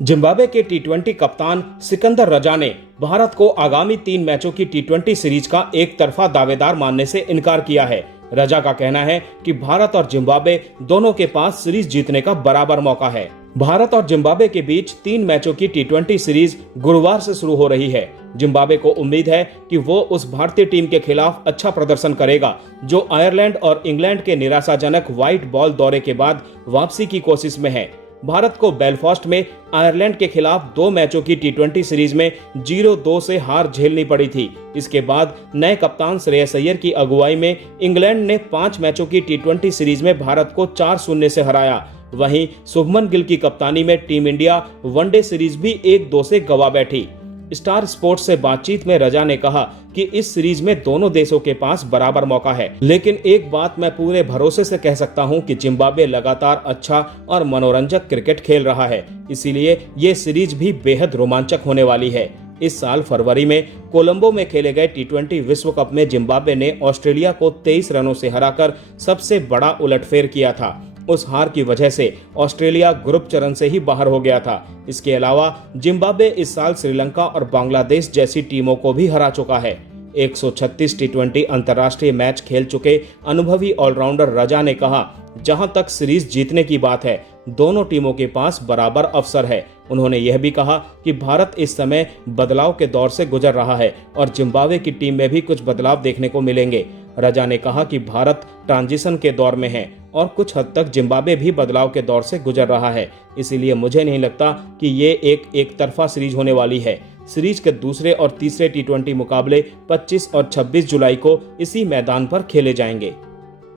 Zimbabwe के टी20 कप्तान सिकंदर रजा ने भारत को आगामी 3 मैचों की टी20 सीरीज का एक तरफा दावेदार मानने से इनकार किया है। रजा का कहना है कि भारत और जिम्बाब्वे दोनों के पास सीरीज जीतने का बराबर मौका है। भारत और जिम्बाब्वे के बीच 3 मैचों की टी20 सीरीज गुरुवार से शुरू हो रही है। जिम्बाब्वे को उम्मीद है कि वो उस भारतीय टीम के खिलाफ अच्छा प्रदर्शन करेगा जो आयरलैंड और इंग्लैंड के निराशाजनक व्हाइट बॉल दौरे के बाद वापसी की कोशिश में है। भारत को बेलफास्ट में आयरलैंड के खिलाफ 2 मैचों की टी20 सीरीज में 0-2 से हार झेलनी पड़ी थी। इसके बाद नए कप्तान श्रेयस अय्यर की अगुवाई में इंग्लैंड ने 5 मैचों की टी20 सीरीज में भारत को 4-0 से हराया। वहीं शुभमन गिल की कप्तानी में टीम इंडिया वनडे सीरीज भी 1-2 से गंवा बैठी। स्टार स्पोर्ट्स से बातचीत में रजा ने कहा कि इस सीरीज में दोनों देशों के पास बराबर मौका है, लेकिन एक बात मैं पूरे भरोसे से कह सकता हूं कि जिम्बाब्वे लगातार अच्छा और मनोरंजक क्रिकेट खेल रहा है, इसीलिए ये सीरीज भी बेहद रोमांचक होने वाली है। इस साल फरवरी में कोलंबो में खेले गए टी20 विश्व कप में जिम्बाब्वे ने ऑस्ट्रेलिया को 23 रनों से हराकर सबसे बड़ा उलटफेर किया था। उस हार की वजह से ऑस्ट्रेलिया ग्रुप चरण से ही बाहर हो गया था। इसके अलावा जिम्बाब्वे इस साल श्रीलंका और बांग्लादेश जैसी टीमों को भी हरा चुका है। 136 टी20 अंतर्राष्ट्रीय मैच खेल चुके अनुभवी ऑलराउंडर रजा ने कहा, जहां तक सीरीज जीतने की बात है, दोनों टीमों के पास बराबर अवसर है। उन्होंने यह भी कहा कि भारत इस समय बदलाव के दौर से गुजर रहा है और जिम्बाब्वे की टीम में भी कुछ बदलाव देखने को मिलेंगे। रजा ने कहा कि भारत ट्रांजिशन के दौर में है और कुछ हद तक जिम्बाब्वे भी बदलाव के दौर से गुजर रहा है, इसीलिए मुझे नहीं लगता कि ये एक तरफा सीरीज होने वाली है। सीरीज के दूसरे और तीसरे टी20 मुकाबले 25 और 26 जुलाई को इसी मैदान पर खेले जाएंगे।